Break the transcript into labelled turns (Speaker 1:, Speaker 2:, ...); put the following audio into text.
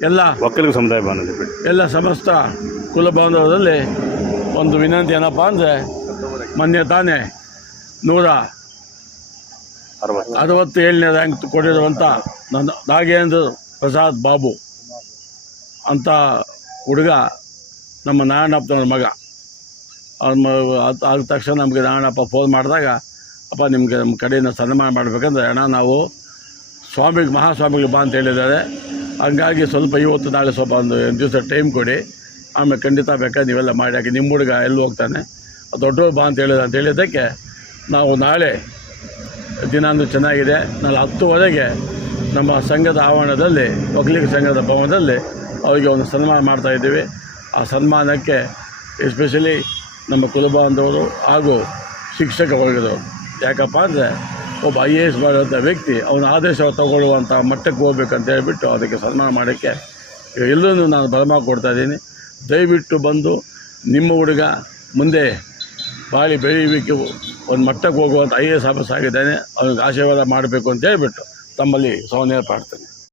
Speaker 1: ಎಲ್ಲ
Speaker 2: ಒಕ್ಕಲಿಗ ಸಮುದಾಯ ಭವನದಲ್ಲಿ
Speaker 1: ಎಲ್ಲ ಸಮಸ್ತ ಕುಲ ಬಾಂಧವರಲ್ಲಿ ಒಂದು ವಿನಂತಿ ಏನಪ್ಪ ಅಂದರೆ ಮೊನ್ನೆ ತಾನೇ ನೂರ
Speaker 2: ಅರವತ್ತು.
Speaker 1: ಏಳನೇ ರ್ಯಾಂಕ್ ಕೊಟ್ಟಿರುವಂಥ ನನ್ನ ನಾಗೇಂದ್ರ ಪ್ರಸಾದ್ ಬಾಬು ಅಂತ ಹುಡುಗ ನಮ್ಮ ನಾರಾಯಣಪ್ಪನವ್ರ ಮಗ. ಅವ್ರ ಮಗ ಆದ ತಕ್ಷಣ ನಮಗೆ ನಾರಾಯಣಪ್ಪ ಫೋನ್ ಮಾಡಿದಾಗ ಅಪ್ಪ ನಿಮಗೆ ನಮ್ಮ ಕಡೆಯಿಂದ ಸನ್ಮಾನ ಮಾಡಬೇಕಂದ್ರೆ ಅಣ್ಣ ನಾವು ಸ್ವಾಮಿಗೆ ಮಹಾಸ್ವಾಮಿಗಳು ಬಾ ಅಂತ ಹೇಳಿದ್ದಾರೆ. ಹಂಗಾಗಿ ಸ್ವಲ್ಪ ಇವತ್ತು ನಾಳೆ ಸ್ವಲ್ಪ ಒಂದು ದಿವಸ ಟೈಮ್ ಕೊಡಿ. ಆಮೇಲೆ ಖಂಡಿತ ಬೇಕಾದ್ರೆ ನೀವೆಲ್ಲ ಮಾಡಿ ಹಾಕಿ ನಿಮ್ಮ ಹುಡುಗ ಎಲ್ಲಿ ಹೋಗ್ತಾನೆ? ದೊಡ್ಡವ್ರು ಬಾ ಅಂತ ಹೇಳಿದ ಅಂತ ಹೇಳಿದ್ದಕ್ಕೆ ನಾವು ನಾಳೆ ದಿನಾಂದು ಚೆನ್ನಾಗಿದೆ. ನಾಳೆ ಹತ್ತುವರೆಗೆ ನಮ್ಮ ಸಂಘದ ಆವರಣದಲ್ಲಿ ಒಕ್ಕಲಿಗ ಸಂಘದ ಭವನದಲ್ಲಿ ಅವರಿಗೆ ಒಂದು ಸನ್ಮಾನ ಮಾಡ್ತಾ ಇದ್ದೀವಿ. ಆ ಸನ್ಮಾನಕ್ಕೆ ಎಸ್ಪೆಷಲಿ ನಮ್ಮ ಕುಲಬಾಂಧವರು ಹಾಗೂ ಶಿಕ್ಷಕ ವರ್ಗದವರು. ಯಾಕಪ್ಪ ಅಂದರೆ ಒಬ್ಬ ಐ ಎ ಎಸ್ ಮಾಡಿದಂಥ ವ್ಯಕ್ತಿ, ಅವನ ಆದೇಶ ತಗೊಳ್ಳುವಂಥ ಮಟ್ಟಕ್ಕೆ ಹೋಗ್ಬೇಕಂತ ಹೇಳಿಬಿಟ್ಟು ಅದಕ್ಕೆ ಸನ್ಮಾನ ಮಾಡೋಕ್ಕೆ ಎಲ್ಲರೂ ನಾನು ಬಲಮ ಕೊಡ್ತಾ ಇದ್ದೀನಿ. ದಯವಿಟ್ಟು ಬಂದು ನಿಮ್ಮ ಹುಡುಗ ಮುಂದೆ ಬಾಳಿ ಬೆಳೀಲಿಕ್ಕೆ ಒಂದು ಮಟ್ಟಕ್ಕೆ ಹೋಗುವಂಥ ಐ ಎ ಎಸ್ ಆಫೀಸ್ ಆಗಿದ್ದಾನೆ, ಅವ್ನಿಗೆ ಆಶೀರ್ವಾದ ಮಾಡಬೇಕು ಅಂತ ಹೇಳಿಬಿಟ್ಟು ತಮ್ಮಲ್ಲಿ ಸೌನ್ಯ ಪಾಡ್ತೇನೆ